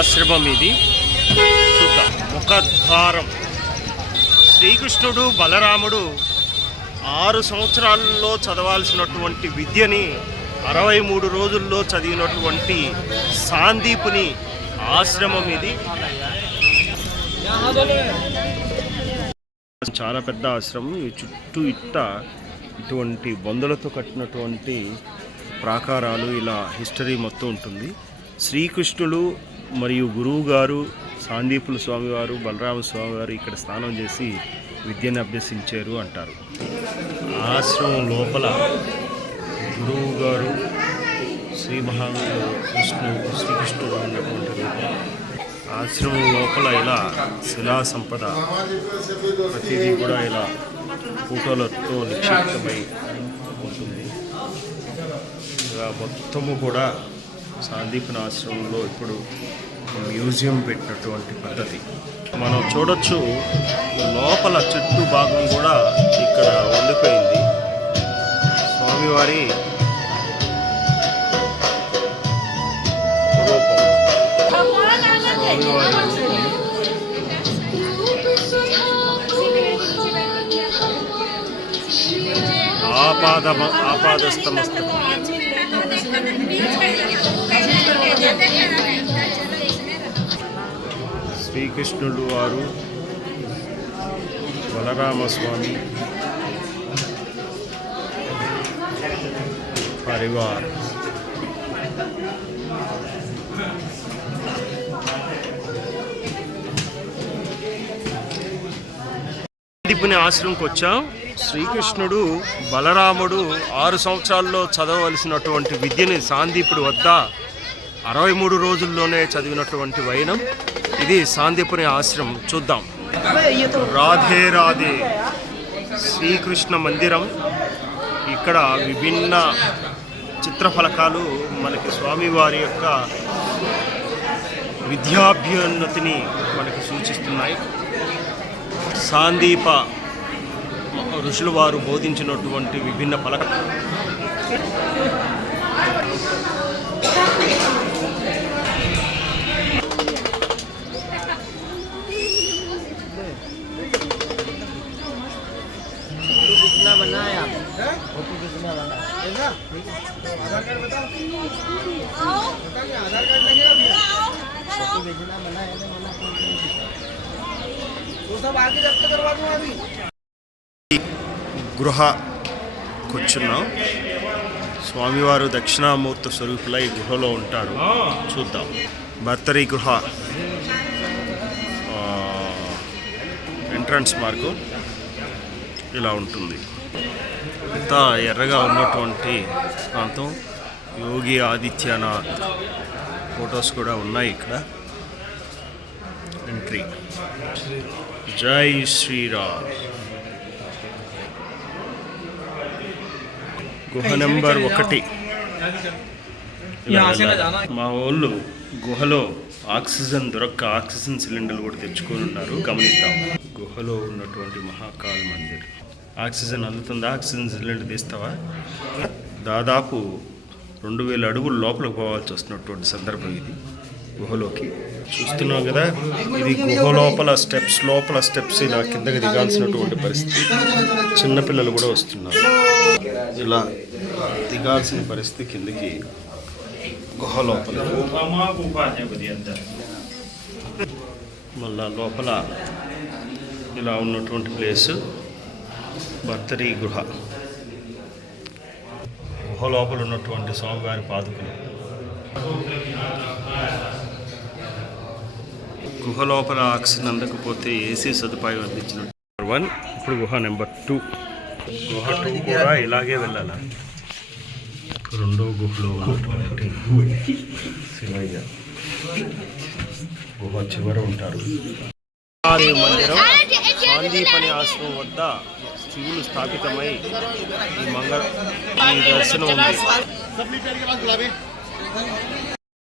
ఆశ్రమం ఇది చూద్దాం. ముఖద్వారం. శ్రీకృష్ణుడు బలరాముడు 6 సంవత్సరాల్లో చదవాల్సినటువంటి విద్యని 63 రోజుల్లో చదివినటువంటి సాందీపుని ఆశ్రమం ఇది. చాలా పెద్ద ఆశ్రమం. ఈ చుట్టూ ఇటువంటి బొందలతో కట్టినటువంటి ప్రాకారాలు, ఇలా హిస్టరీ మొత్తం ఉంటుంది. శ్రీకృష్ణుడు మరియు గురువు గారు సాందీపుల స్వామివారు, బలరామ స్వామివారు ఇక్కడ స్నానం చేసి విద్యను అభ్యసించారు అంటారు. ఆశ్రమం లోపల గురువు గారు శ్రీకృష్ణుడు ఉన్నటువంటి రూపం. ఆశ్రమం లోపల ఇలా శిలా సంపద ప్రతిదీ కూడా ఇలా ఫోటోలతో నిక్షిప్తమై ఉంటుంది. ఇలా మొత్తము కూడా సాందీపన ఆశ్రమంలో ఇప్పుడు మ్యూజియం పెట్టినటువంటి పద్ధతి మనం చూడొచ్చు. లోపల చుట్టూ భాగం కూడా ఇక్కడ ఉండిపోయింది. స్వామివారి రూపం, స్వామివారి ఆపాదస్తమస్తకం. శ్రీకృష్ణుడు వారు, బలరామస్వామి పరివార్. సాందీపుని ఆశ్రమంకి వచ్చాం. శ్రీకృష్ణుడు బలరాముడు 6 సంవత్సరాల్లో చదవవలసినటువంటి విద్యని సాందీపుడి వద్ద 63 రోజుల్లోనే చదివినటువంటి వైనం ఇది. సాందీపుని ఆశ్రమం చూద్దాం. రాధే రాధే శ్రీకృష్ణ మందిరం. ఇక్కడ విభిన్న చిత్రఫలకాలు మనకి స్వామివారి యొక్క విద్యాభ్యున్నతిని మనకి సూచిస్తున్నాయి. సాందీప ఋషులు వారు బోధించినటువంటి విభిన్న ఫలకాలు. గృహ కూర్చున్నాం. స్వామివారు దక్షిణామూర్తి స్వరూపులై గుహలో ఉంటారు. చూద్దాం. భర్తరి గుహ ఎంట్రన్స్ మార్గం ఇలా ఉంటుంది. ఇంత ఎర్రగా ఉన్నటువంటి ప్రాంతం. యోగి ఆదిత్యనాథ్ ఫొటోస్ కూడా ఉన్నాయి ఇక్కడ. ఎంట్రీ. జై శ్రీరామ్. గుహ నెంబర్ 1. మా వాళ్ళు గుహలో ఆక్సిజన్ దొరక్క ఆక్సిజన్ సిలిండర్లు కూడా తెచ్చుకొని ఉన్నారు. గమనిద్దాం. గుహలో ఉన్నటువంటి మహాకాల్ మందిర్. ఆక్సిజన్ అందుతుందా? ఆక్సిజన్ సిలిండర్ తీస్తావా? దాదాపు 2000 అడుగులు లోపలికి పోవాల్సి వస్తున్నటువంటి సందర్భం ఇది. గుహలోకి చూస్తున్నాం కదా. ఇది గుహ లోపల స్టెప్స్ ఇలా కిందకి దిగాల్సినటువంటి పరిస్థితి. చిన్నపిల్లలు కూడా వస్తున్నారు. ఇలా దిగాల్సిన పరిస్థితి కిందకి గుహ లోపల. మళ్ళా లోపల ఇలా ఉన్నటువంటి ప్లేసు భర్తరి గుహ. గుహ లోపల ఉన్నటువంటి స్వామివారి పాదుకలు. గుహ లోపల ఆక్సిజన్ అందకపోతే ఏసీ సదుపాయం అందించిన నెంబర్ 1. ఇప్పుడు గుహ నెంబర్ 2. గుహ 2 కూడా ఇలాగే వెళ్ళాలి. రెండో గుహలో ఉన్నటువంటి శివయ్య గుహ చివర ఉంటారు. మందిరం సాందీపని ఆశ్రమం వద్ద శివులు స్థాపితమై ఈ దర్శనం ఉంది.